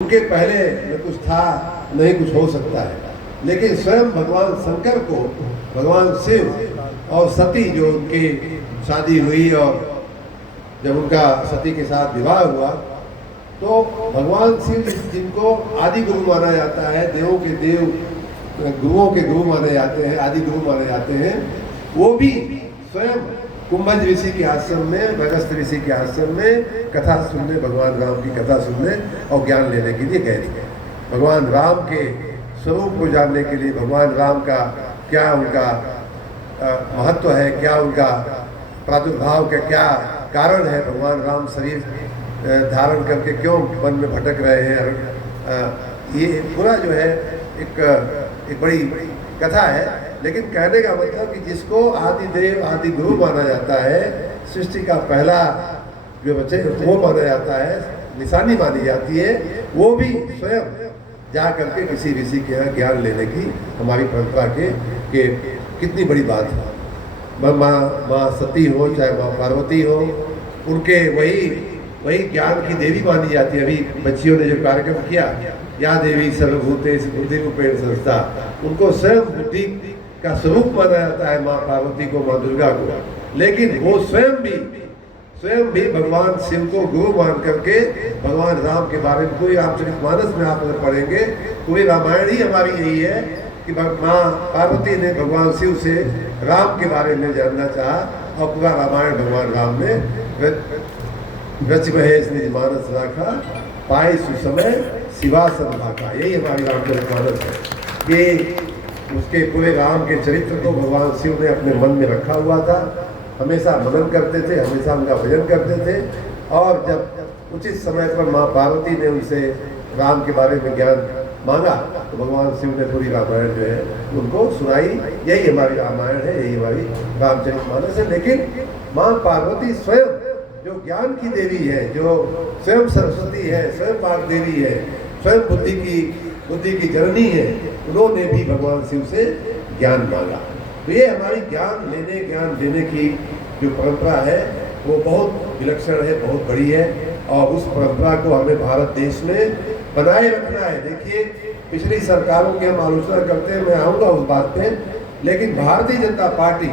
उनके पहले न कुछ था नहीं कुछ हो सकता है, लेकिन स्वयं भगवान शंकर को भगवान शिव और सती जो उनकी शादी हुई और जब उनका सती के साथ विवाह हुआ तो भगवान शिव जिनको आदि गुरु माना जाता है, देवों के देव गुरुओं के गुरु माने जाते हैं, आदि गुरु माने जाते हैं, वो भी स्वयं कुंभज ऋषि के आश्रम में, भगस्त ऋषि के आश्रम में कथा सुनने, भगवान राम की कथा सुनने और ज्ञान लेने के लिए गए थे। भगवान राम के स्वरूप को जानने के लिए, भगवान राम का क्या उनका महत्व है, क्या उनका प्रादुर्भाव का क्या कारण है, भगवान राम शरीर धारण करके क्यों वन में भटक रहे हैं, ये पूरा जो है एक बड़ी कथा है। लेकिन कहने का मतलब कि जिसको आदि देव आदि गुरु माना जाता है, सृष्टि का पहला जो बच्चे वो माना जाता है, निशानी मानी जाती है, वो भी स्वयं जा करके किसी ऋषि के यहाँ ज्ञान लेने की हमारी परंपरा के कितनी बड़ी बात है। माँ सती हो चाहे माँ पार्वती हो, उनके वही ज्ञान की देवी मानी जाती है। अभी बच्चियों ने जो कार्यक्रम किया, या देवी सर्वभूतेषु बुद्धि रूपेण संस्था, उनको स्वयं बुद्धि का स्वरूप माना जाता है, माँ पार्वती को, माँ दुर्गा को। लेकिन वो स्वयं भी भगवान शिव को गुरु मान करके भगवान राम के बारे में, कोई रामचरितमानस में आप पढ़ेंगे, पूरी रामायण ही हमारी यही है कि माँ पार्वती ने भगवान शिव से राम के बारे में जानना चाहा और पूरा रामायण भगवान राम ने रच महेश निज मानस राखा, पाए सुसमय शिवासन भाका। यही हमारी रामचरितमानस है कि उसके पूरे राम के चरित्र को भगवान शिव ने अपने मन में रखा हुआ था, हमेशा मनन करते थे, हमेशा उनका भजन करते थे। और जब उचित समय पर माँ पार्वती ने उनसे राम के बारे में ज्ञान मांगा तो भगवान शिव ने पूरी रामायण जो है उनको सुनाई। यही हमारी रामायण है, यही हमारी रामचरितमानस है। लेकिन माँ पार्वती स्वयं जो ज्ञान की देवी है, जो स्वयं सरस्वती है, स्वयं वाग देवी है, स्वयं बुद्धि की जननी है, उन्होंने भी भगवान शिव से ज्ञान मांगा। तो ये हमारी ज्ञान देने की जो परंपरा है वो बहुत विलक्षण है, बहुत बड़ी है, और उस परंपरा को हमें भारत देश में बनाए रखना है। देखिए, पिछली सरकारों की हम आलोचना करते हैं, मैं आऊँगा उस बात पे, लेकिन भारतीय जनता पार्टी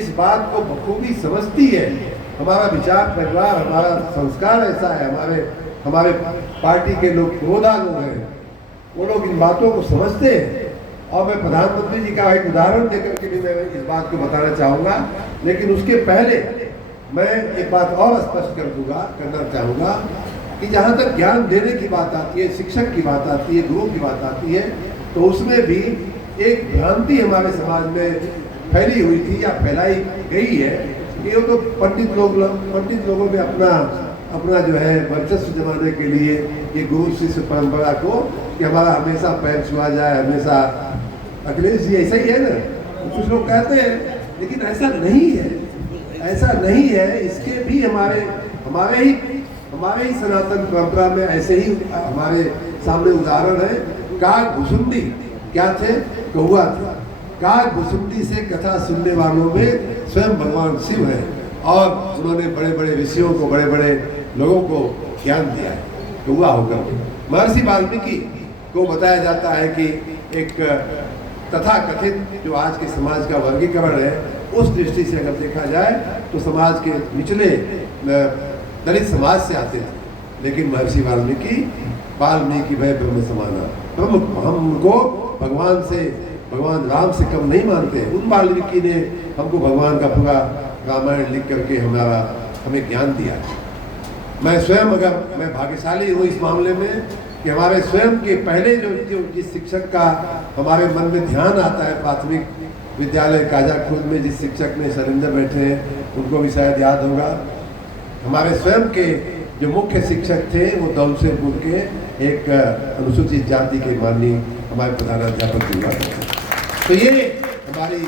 इस बात को बखूबी समझती है। हमारा विचार परिवार, हमारा संस्कार ऐसा है, हमारे पार्टी के लोग क्रोधा लोग हैं, वो लोग इन बातों को समझते हैं। और मैं प्रधानमंत्री जी का एक उदाहरण देकर के भी मैं इस बात को बताना चाहूँगा, लेकिन उसके पहले मैं एक बात और स्पष्ट करना चाहूँगा कि जहाँ तक ज्ञान देने की बात आती है, शिक्षक की बात आती है, गुरु की बात आती है, तो उसमें भी एक भ्रांति हमारे समाज में फैली हुई थी या फैलाई गई है कि वो तो पंडित लोगों में अपना जो है वर्चस्व जमाने के लिए ये गुरु शिष्य परंपरा को कि हमारा हमेशा पैर छुआ जाए, हमेशा अखिलेश जी ऐसा ही है ना, कुछ लोग कहते हैं, लेकिन ऐसा नहीं है, ऐसा नहीं है। इसके भी हमारे ही सनातन परंपरा में ऐसे ही हमारे सामने उदाहरण है। काग भुसुंडी क्या थे? कौआ था। काग भुसुंडी से कथा सुनने वालों में स्वयं भगवान शिव है, और उन्होंने बड़े बड़े ऋषियों को, बड़े बड़े लोगों को ज्ञान दिया है। कौआ होकर महर्षि वाल्मीकि को बताया जाता है कि एक तथा कथित जो आज के समाज का वर्गीकरण है, उस दृष्टि से अगर देखा जाए तो समाज के निचले दलित समाज से आते थे, लेकिन महर्षि वाल्मीकि वह ब्रह्म समाना, हम उनको भगवान राम से कम नहीं मानते। उन वाल्मीकि ने हमको भगवान का पूरा रामायण लिख करके हमें ज्ञान दिया। मैं भाग्यशाली हूँ इस मामले में कि हमारे स्वयं के पहले जो जिस शिक्षक का हमारे मन में ध्यान आता है, प्राथमिक विद्यालय काजाखुर्द में जिस शिक्षक ने सरिंदर बैठे हैं, उनको भी शायद याद होगा। हमारे स्वयं के जो मुख्य शिक्षक थे वो दौलतपुर के एक अनुसूचित जाति के माननीय हमारे प्रधानाध्यापक हुआ। तो ये हमारी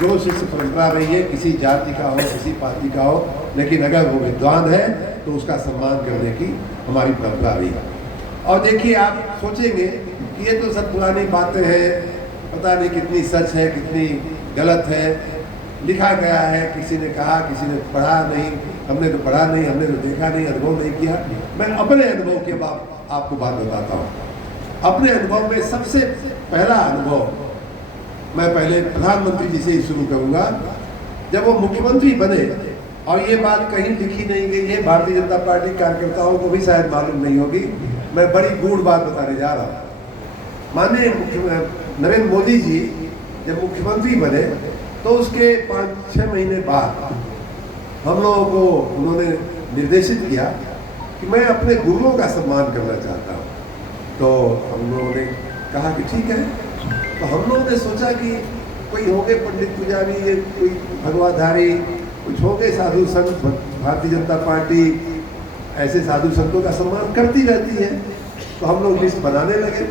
जो शिष्य परंपरा रही है, किसी जाति का हो, किसी पार्टी का हो, लेकिन अगर वो विद्वान है तो उसका सम्मान करने की हमारी परंपरा रही है। और देखिए, आप सोचेंगे कि ये तो सब पुरानी बातें हैं, पता नहीं कितनी सच है, कितनी गलत है, लिखा गया है, किसी ने कहा, किसी ने पढ़ा नहीं, हमने तो पढ़ा नहीं, हमने तो देखा नहीं, अनुभव नहीं किया। मैं अपने अनुभव के आपको बात बताता हूँ। अपने अनुभव में सबसे पहला अनुभव मैं पहले प्रधानमंत्री जी से ही शुरू करूँगा। जब वो मुख्यमंत्री बने, और ये बात कहीं लिखी नहीं गई है, भारतीय जनता पार्टी कार्यकर्ताओं को भी शायद मालूम नहीं होगी, मैं बड़ी गूढ़ बात बताने जा रहा हूँ। माननीय नरेंद्र मोदी जी जब मुख्यमंत्री बने तो उसके 5-6 महीने बाद हम लोगों को उन्होंने निर्देशित किया कि मैं अपने गुरुओं का सम्मान करना चाहता हूँ। तो हम लोगों ने कहा कि ठीक है। तो हम लोगों ने सोचा कि कोई होंगे पंडित पुजारी, ये कोई भगवाधारी, कुछ होंगे साधु संत, भारतीय जनता पार्टी ऐसे साधु संतों का सम्मान करती रहती है। तो हम लोग लिस्ट बनाने लगे,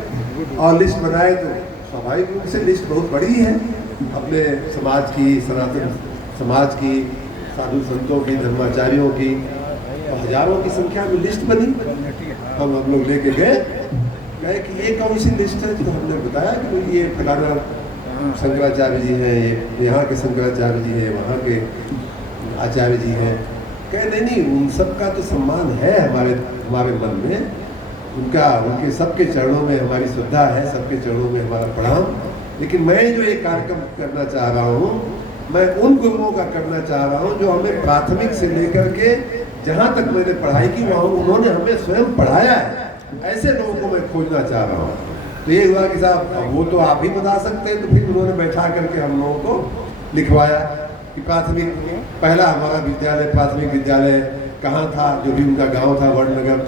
और लिस्ट बनाए तो स्वाभाविक रूप से लिस्ट बहुत बड़ी है, अपने समाज की, सनातन समाज की, साधु संतों की, धर्माचार्यों की, तो हजारों की संख्या में लिस्ट बनी। हम लोग लेके गए कि ये कौन सी लिस्ट है। तो हमने बताया कि ये फलाना शंकराचार्य जी हैं, ये यहाँ के शंकराचार्य जी हैं, वहाँ के आचार्य जी हैं। कहे नहीं, उन सब का तो सम्मान है हमारे मन में, उनके सबके चरणों में हमारी श्रद्धा है, सबके चरणों में हमारा प्रणाम। लेकिन मैं जो ये कार्यक्रम करना चाह रहा हूँ, मैं उन गुरुओं का करना चाह रहा हूँ जो हमें प्राथमिक से लेकर के जहाँ तक मैंने पढ़ाई की वहाँ उन्होंने हमें स्वयं पढ़ाया है, ऐसे लोगों को मैं खोजना चाह रहा हूँ। तो ये हुआ कि साहब वो तो आप ही बता सकते हैं। तो फिर उन्होंने बैठा करके हम लोगों को लिखवाया कि प्राथमिक, पहला हमारा विद्यालय, प्राथमिक विद्यालय कहाँ था, जो भी उनका गांव था, वडनगर,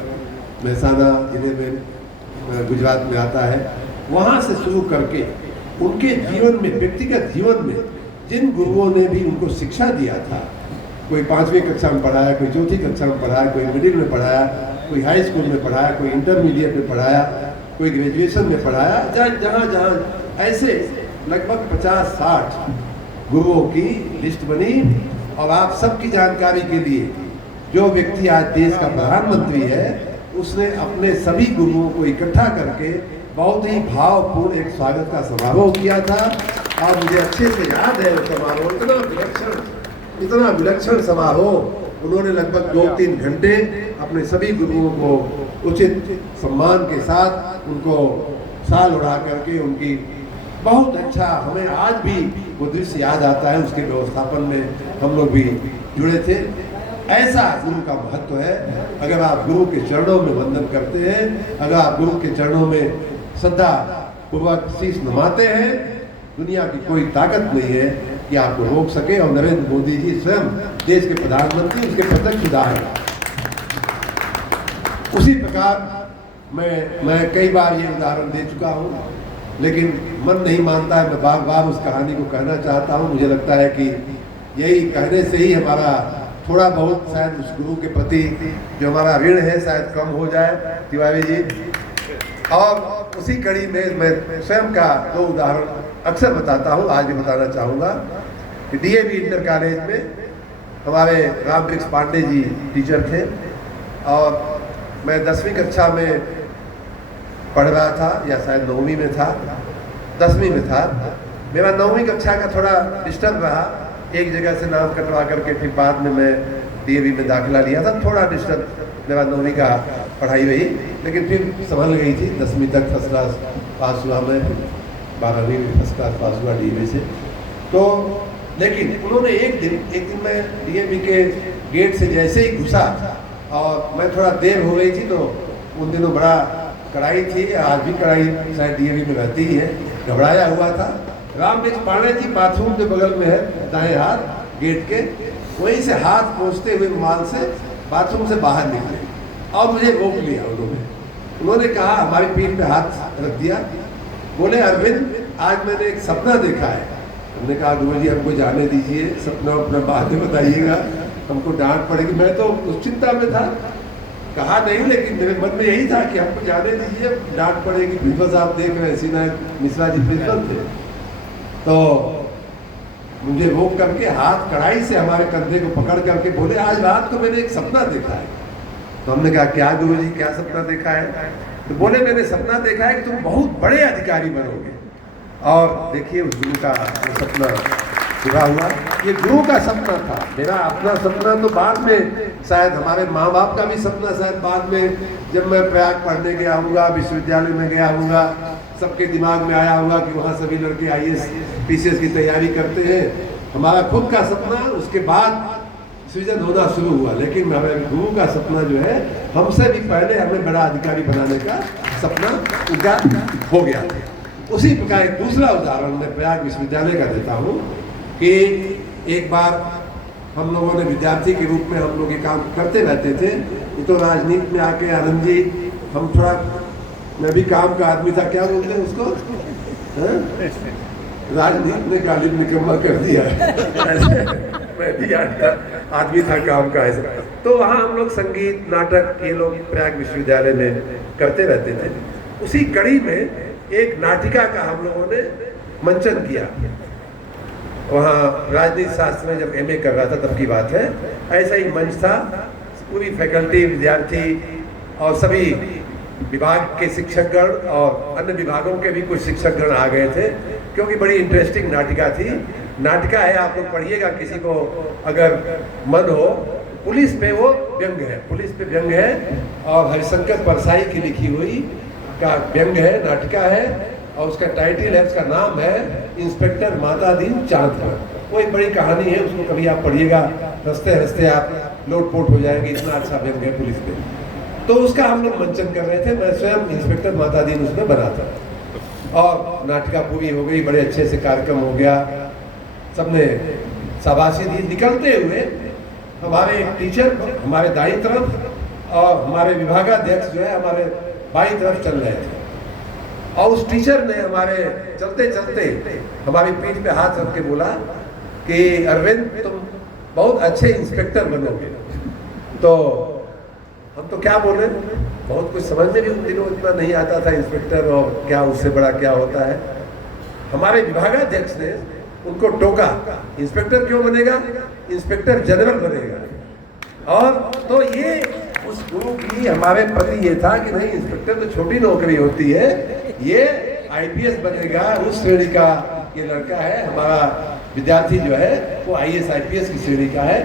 महसाना जिले में, गुजरात में आता है। वहाँ से शुरू करके उनके जीवन में, व्यक्तिगत जीवन में जिन गुरुओं ने भी उनको शिक्षा दिया था, कोई 5वीं कक्षा में पढ़ाया, कोई 4थी कक्षा में पढ़ाया, कोई मिडिल में पढ़ाया, कोई हाई स्कूल में पढ़ाया, कोई इंटरमीडिएट में पढ़ाया, कोई ग्रेजुएशन में पढ़ाया, जहाँ जहाँ ऐसे लगभग 50-60 गुरुओं की लिस्ट बनी। और आप सबकी जानकारी के लिए, जो व्यक्ति आज देश का प्रधानमंत्री है, उसने अपने सभी गुरुओं को इकट्ठा करके बहुत ही भावपूर्ण एक स्वागत का समारोह किया था। और मुझे अच्छे से याद है वो समारोह, इतना विलक्षण समारोह। उन्होंने लगभग 2-3 घंटे अपने सभी गुरुओं को उचित सम्मान के साथ उनको शाल उड़ा करके, उनकी बहुत अच्छा, हमें आज भी वो दृश्य याद आता है। उसके व्यवस्थापन में हम लोग भी जुड़े थे। ऐसा गुरु का महत्व है। अगर आप गुरु के चरणों में वंदन करते हैं, अगर आप गुरु के चरणों में श्रद्धा पूर्वक शीश नमाते हैं, दुनिया की कोई ताकत नहीं है कि आपको रोक सके। और नरेंद्र मोदी जी स्वयं देश के प्रधानमंत्री, उसके प्रत्यक्ष उदाहरण। उसी प्रकार मैं कई बार ये उदाहरण दे चुका हूँ, लेकिन मन नहीं मानता है। मैं बार बार उस कहानी को कहना चाहता हूँ। मुझे लगता है कि यही कहने से ही हमारा थोड़ा बहुत शायद उस गुरु के प्रति जो हमारा ऋण है शायद कम हो जाए, तिवारी जी। और उसी कड़ी में मैं स्वयं का 2 उदाहरण अक्सर बताता हूँ, आज भी बताना चाहूँगा कि डीएवी इंटर कॉलेज में हमारे रामवृक्ष पांडे जी टीचर थे, और मैं 10वीं कक्षा में पढ़ रहा था, या शायद 9वीं में था, 10वीं में था। मेरा 9वीं कक्षा का थोड़ा डिस्टर्ब रहा, एक जगह से नाम कटवा करके फिर बाद में मैं डीएवी में दाखिला लिया था। थोड़ा डिस्टर्ब मेरा 9वीं का पढ़ाई रही, लेकिन फिर संभल गई थी। 10वीं तक फर्स्ट क्लास पास हुआ मैं, 12वीं में फर्स्ट क्लास पास हुआ डीएवी से। तो लेकिन उन्होंने एक दिन मैं डीएवी के गेट से जैसे ही घुसा, और मैं थोड़ा देर हो गई थी, तो उन दिनों बड़ा कड़ाई थी, आज भी कड़ाई शायद डीएवी में रहती ही है, घबराया हुआ था। रामवृक्ष पांडे जी बाथरूम के बगल में है, दाएं हाथ गेट के, वहीं से हाथ पोंछते हुए रुमाल से बाथरूम से बाहर निकले और मुझे रोक लिया उन्होंने कहा, हमारी पीठ पे हाथ रख दिया, बोले अरविंद आज मैंने एक सपना देखा है। हमने कहा गुरु जी हमको जाने दीजिए, सपना अपना बाद में बताइएगा, हमको डांट पड़ेगी। मैं तो उस चिंता में था, कहा नहीं, लेकिन मेरे मन में यही था कि हमको जाने दीजिए, डांट पड़ेगी। प्रिंसिपल साहब देख रहे हैं, सीना मिश्रा जी प्रिंसिपल थे, तो मुझे रोक करके हाथ कड़ाई से हमारे कंधे को पकड़ करके बोले आज रात को मैंने एक सपना देखा है। तो हमने कहा क्या गुरुजी क्या सपना देखा है? तो बोले मैंने सपना देखा है कि तुम बहुत बड़े अधिकारी बनोगे। और देखिए उस गुरु का सपना पूरा हुआ। ये गुरु का सपना था। मेरा अपना सपना तो बाद में, शायद हमारे माँ बाप का भी सपना शायद बाद में, जब मैं प्रयाग पढ़ने गया हूँगा, विश्वविद्यालय में गया हूँगा, सबके दिमाग में आया होगा कि वहाँ सभी लड़के IAS PCS की तैयारी करते हैं। हमारा खुद का सपना उसके बाद सृजन होना शुरू हुआ, लेकिन हमारे गुरु का सपना जो है हमसे भी पहले हमें बड़ा अधिकारी बनाने का सपना उनका हो गया। उसी प्रकार एक दूसरा उदाहरण मैं प्रयाग विश्वविद्यालय का देता हूँ कि एक बार हम लोगों ने विद्यार्थी के रूप में हम लोग ये काम करते रहते थे। ये तो राजनीति में आके आनंद जी, हम थोड़ा, मैं भी काम का आदमी था, क्या बोलते हैं उसको, राजनीति ने गालिब निकम्मा कर दिया मैं भी आदमी था काम का ऐसा। तो वहाँ हम लोग संगीत नाटक ये लोग प्रयाग विश्वविद्यालय में करते रहते थे। उसी कड़ी में एक नाटिका का हम लोगों ने मंचन किया। वहाँ राजनीति शास्त्र में जब MA कर रहा था तब की बात है, ऐसा ही मंच था। पूरी फैकल्टी, विद्यार्थी और सभी विभाग के शिक्षकगण और अन्य विभागों के भी कुछ शिक्षकगण आ गए थे, क्योंकि बड़ी इंटरेस्टिंग नाटिका थी। नाटिका है, आप लोग पढ़िएगा, किसी को अगर मन हो। पुलिस पे वो व्यंग है, पुलिस पे व्यंग है, और हरिशंकर परसाई की लिखी हुई का व्यंग है, नाटिका है, और उसका टाइटल है, उसका नाम है इंस्पेक्टर माता दीन चांद पर। वो एक बड़ी कहानी है, उसको कभी आप पढ़िएगा, हंसते हंसते आप लोटपोट हो जाएंगे, इतना अच्छा व्यंग है पुलिस पे। तो उसका हम लोग मंचन कर रहे थे, मैं स्वयं इंस्पेक्टर माता दीन उसमें बना था, और नाटिका पूरी हो गई, बड़े अच्छे से कार्यक्रम हो गया, सबने शाबाशी दी। निकलते हुए हमारे एक टीचर हमारे दाईं तरफ और हमारे विभागाध्यक्ष जो है हमारे बाईं तरफ चल रहे थे, और उस टीचर ने हमारे चलते चलते हमारी पीठ पे हाथ रख के बोला कि अरविंद, तुम बहुत अच्छे इंस्पेक्टर बनोगे। तो हम तो क्या बोले, बहुत कुछ समझ में भी उन दिनों इतना नहीं आता था इंस्पेक्टर और क्या, उससे बड़ा क्या होता है। हमारे विभागाध्यक्ष ने उनको टोका, इंस्पेक्टर क्यों बनेगा, इंस्पेक्टर जनरल बनेगा। और तो ये उस गुरु की हमारे प्रति ये था कि नहीं, इंस्पेक्टर तो छोटी नौकरी होती है, ये IPS बनेगा, उस श्रेणी का ये लड़का है। हमारा विद्यार्थी जो है वो IAS IPS की श्रेणी का है।